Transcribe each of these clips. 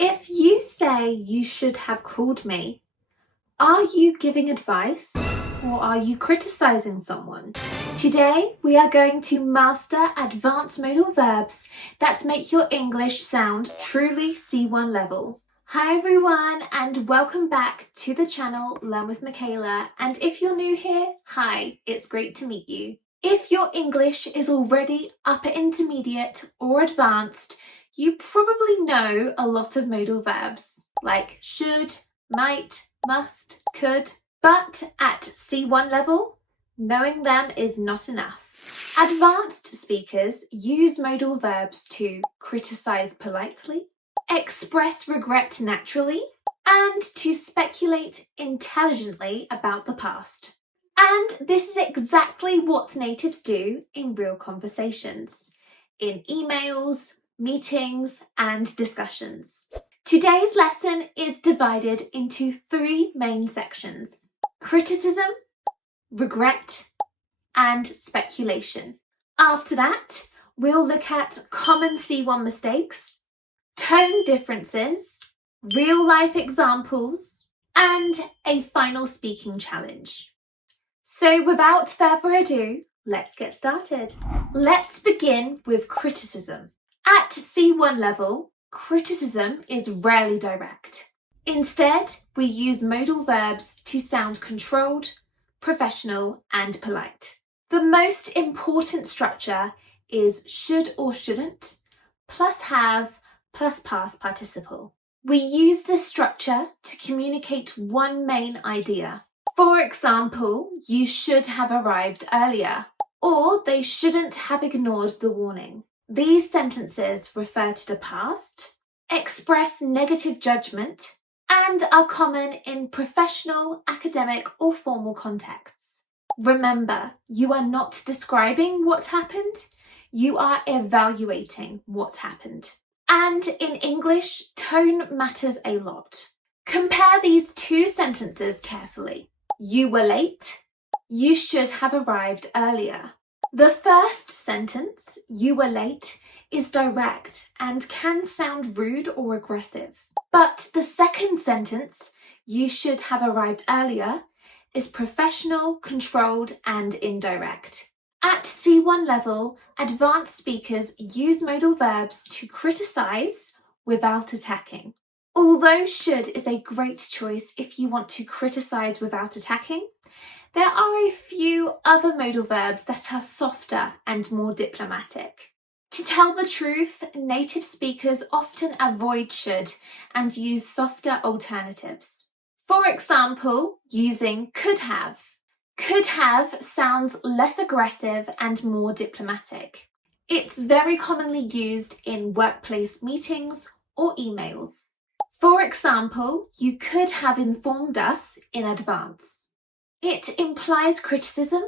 If you say you should have called me, are you giving advice or are you criticizing someone? Today, we are going to master advanced modal verbs that make your English sound truly C1 level. Hi everyone, and welcome back to the channel Learn with Michaela. And if you're new here, hi, it's great to meet you. If your English is already upper intermediate or advanced, you probably know a lot of modal verbs like should, might, must, could. But at C1 level, knowing them is not enough. Advanced speakers use modal verbs to criticize politely, express regret naturally, and to speculate intelligently about the past. And this is exactly what natives do in real conversations, in emails, meetings, and discussions. Today's lesson is divided into three main sections: criticism, regret, and speculation. After that, we'll look at common C1 mistakes, tone differences, real-life examples, and a final speaking challenge. So without further ado, let's get started. Let's begin with criticism. At C1 level, criticism is rarely direct. Instead, we use modal verbs to sound controlled, professional, and polite. The most important structure is should or shouldn't, plus have, plus past participle. We use this structure to communicate one main idea. For example, you should have arrived earlier, or they shouldn't have ignored the warning. These sentences refer to the past, express negative judgment, and are common in professional, academic, or formal contexts. Remember, you are not describing what happened, you are evaluating what happened. And in English, tone matters a lot. Compare these two sentences carefully. You were late. You should have arrived earlier. The first sentence, you were late, is direct and can sound rude or aggressive. But the second sentence, you should have arrived earlier, is professional, controlled, and indirect. At C1 level, advanced speakers use modal verbs to criticize without attacking. Although should is a great choice if you want to criticize without attacking, there are a few other modal verbs that are softer and more diplomatic. To tell the truth, native speakers often avoid should and use softer alternatives. For example, using could have. Could have sounds less aggressive and more diplomatic. It's very commonly used in workplace meetings or emails. For example, you could have informed us in advance. It implies criticism,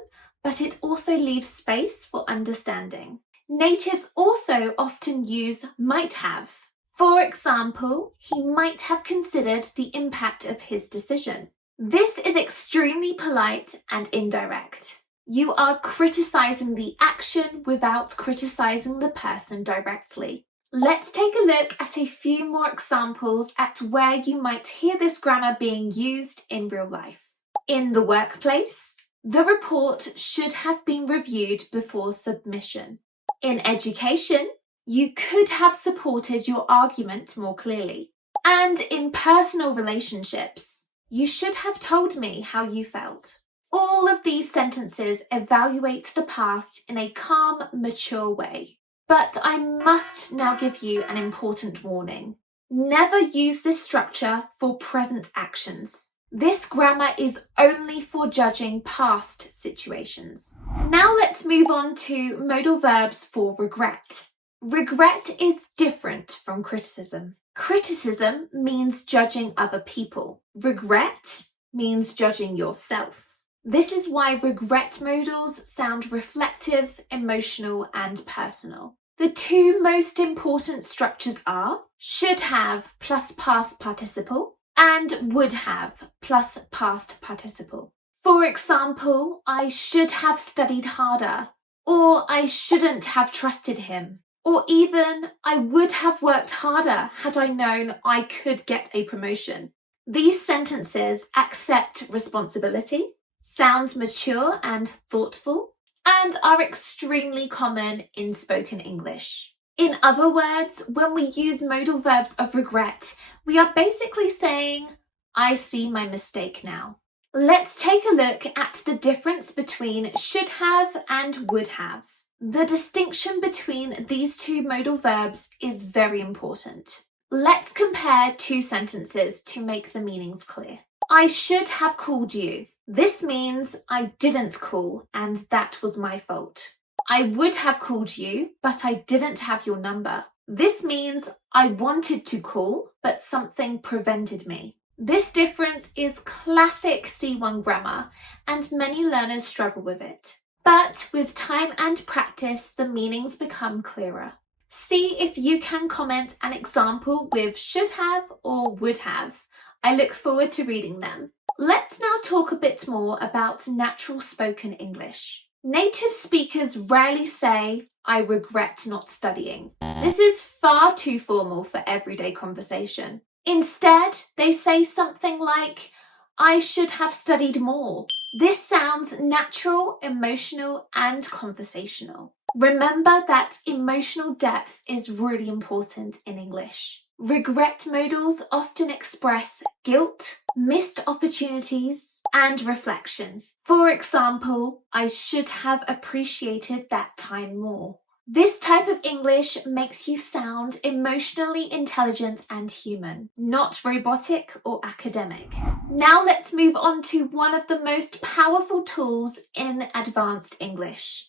but it also leaves space for understanding. Natives also often use might have. For example, he might have considered the impact of his decision. This is extremely polite and indirect. You are criticizing the action without criticizing the person directly. Let's take a look at a few more examples at where you might hear this grammar being used in real life. In the workplace, the report should have been reviewed before submission. In education, you could have supported your argument more clearly. And in personal relationships, you should have told me how you felt. All of these sentences evaluate the past in a calm, mature way. But I must now give you an important warning. Never use this structure for present actions. This grammar is only for judging past situations. Now let's move on to modal verbs for regret. Regret is different from criticism. Criticism means judging other people. Regret means judging yourself. This is why regret modals sound reflective, emotional, and personal. The two most important structures are should have plus past participle and would have plus past participle. For example, I should have studied harder, or I shouldn't have trusted him, Or even, I would have worked harder had I known I could get a promotion. These sentences accept responsibility, sound mature and thoughtful, and are extremely common in spoken English. In other words, when we use modal verbs of regret, we are basically saying, I see my mistake now. Let's take a look at the difference between should have and would have. The distinction between these two modal verbs is very important. Let's compare two sentences to make the meanings clear. I should have called you. This means I didn't call and that was my fault. I would have called you, but I didn't have your number. This means I wanted to call, but something prevented me. This difference is classic C1 grammar, and many learners struggle with it. But with time and practice, the meanings become clearer. See if you can comment an example with should have or would have. I look forward to reading them. Let's now talk a bit more about natural spoken English. Native speakers rarely say, I regret not studying. This is far too formal for everyday conversation. Instead, they say something like, I should have studied more. This sounds natural, emotional, and conversational. Remember that emotional depth is really important in English. Regret modals often express guilt, missed opportunities, and reflection. For example, I should have appreciated that time more. This type of English makes you sound emotionally intelligent and human, not robotic or academic. Now let's move on to one of the most powerful tools in advanced English: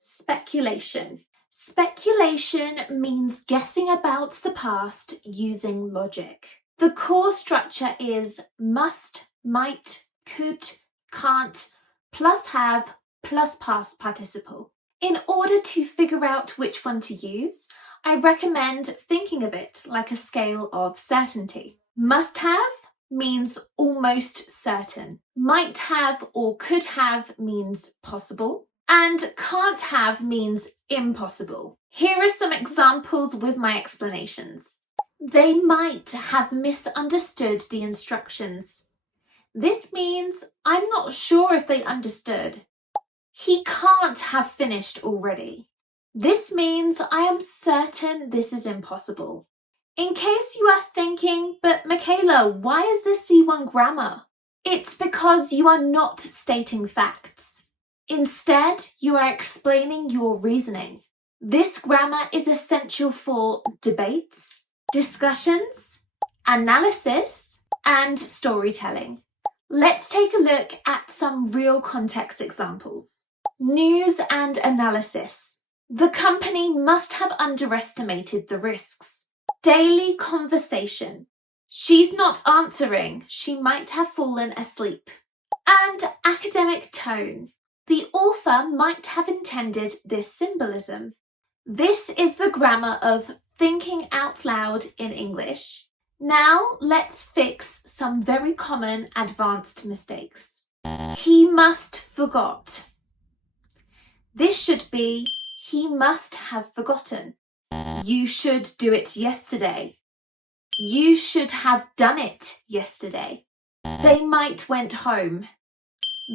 speculation. Speculation means guessing about the past using logic. The core structure is must, might, could, can't, plus have, plus past participle. In order to figure out which one to use, I recommend thinking of it like a scale of certainty. Must have means almost certain. Might have or could have means possible. And can't have means impossible. Here are some examples with my explanations. They might have misunderstood the instructions. This means I'm not sure if they understood. He can't have finished already. This means I am certain this is impossible. In case you are thinking, but Michaela, why is this C1 grammar? It's because you are not stating facts. Instead, you are explaining your reasoning. This grammar is essential for debates, discussions, analysis, and storytelling. Let's take a look at some real context examples. News and analysis. The company must have underestimated the risks. Daily conversation. She's not answering. She might have fallen asleep. And academic tone. The author might have intended this symbolism. This is the grammar of thinking out loud in English. Now let's fix some very common advanced mistakes. He must forgot. This should be he must have forgotten. You should do it yesterday. You should have done it yesterday. They might went home.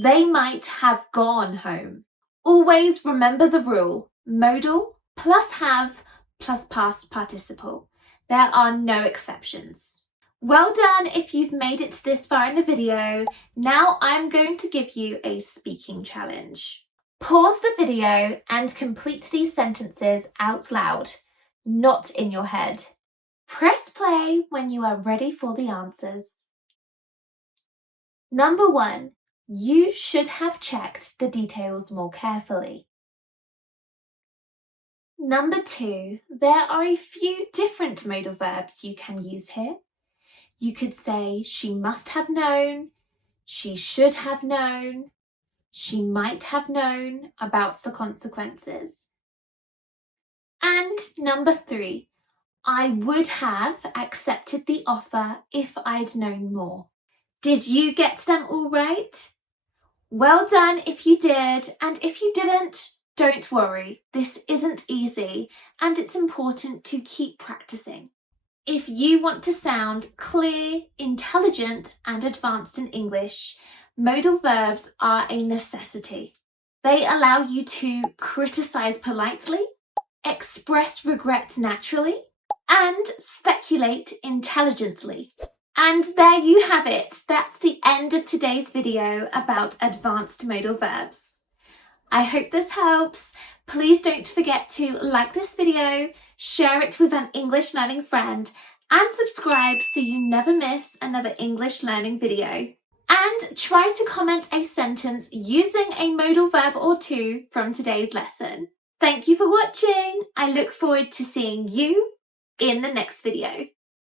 They might have gone home. Always remember the rule: modal plus have plus past participle. There are no exceptions. Well done if you've made it this far in the video. Now I'm going to give you a speaking challenge. Pause the video and complete these sentences out loud, not in your head. Press play when you are ready for the answers. Number 1. You should have checked the details more carefully. Number 2, there are a few different modal verbs you can use here. You could say she must have known, she should have known, she might have known about the consequences. And number 3, I would have accepted the offer if I'd known more. Did you get them all right? Well done if you did, and if you didn't, Don't worry, this isn't easy, and it's important to keep practicing. If you want to sound clear, intelligent, and advanced in English, modal verbs are a necessity. They allow you to criticize politely, express regret naturally, and speculate intelligently. And there you have it. That's the end of today's video about advanced modal verbs. I hope this helps. Please don't forget to like this video, share it with an English learning friend, and subscribe so you never miss another English learning video. And try to comment a sentence using a modal verb or two from today's lesson. Thank you for watching. I look forward to seeing you in the next video.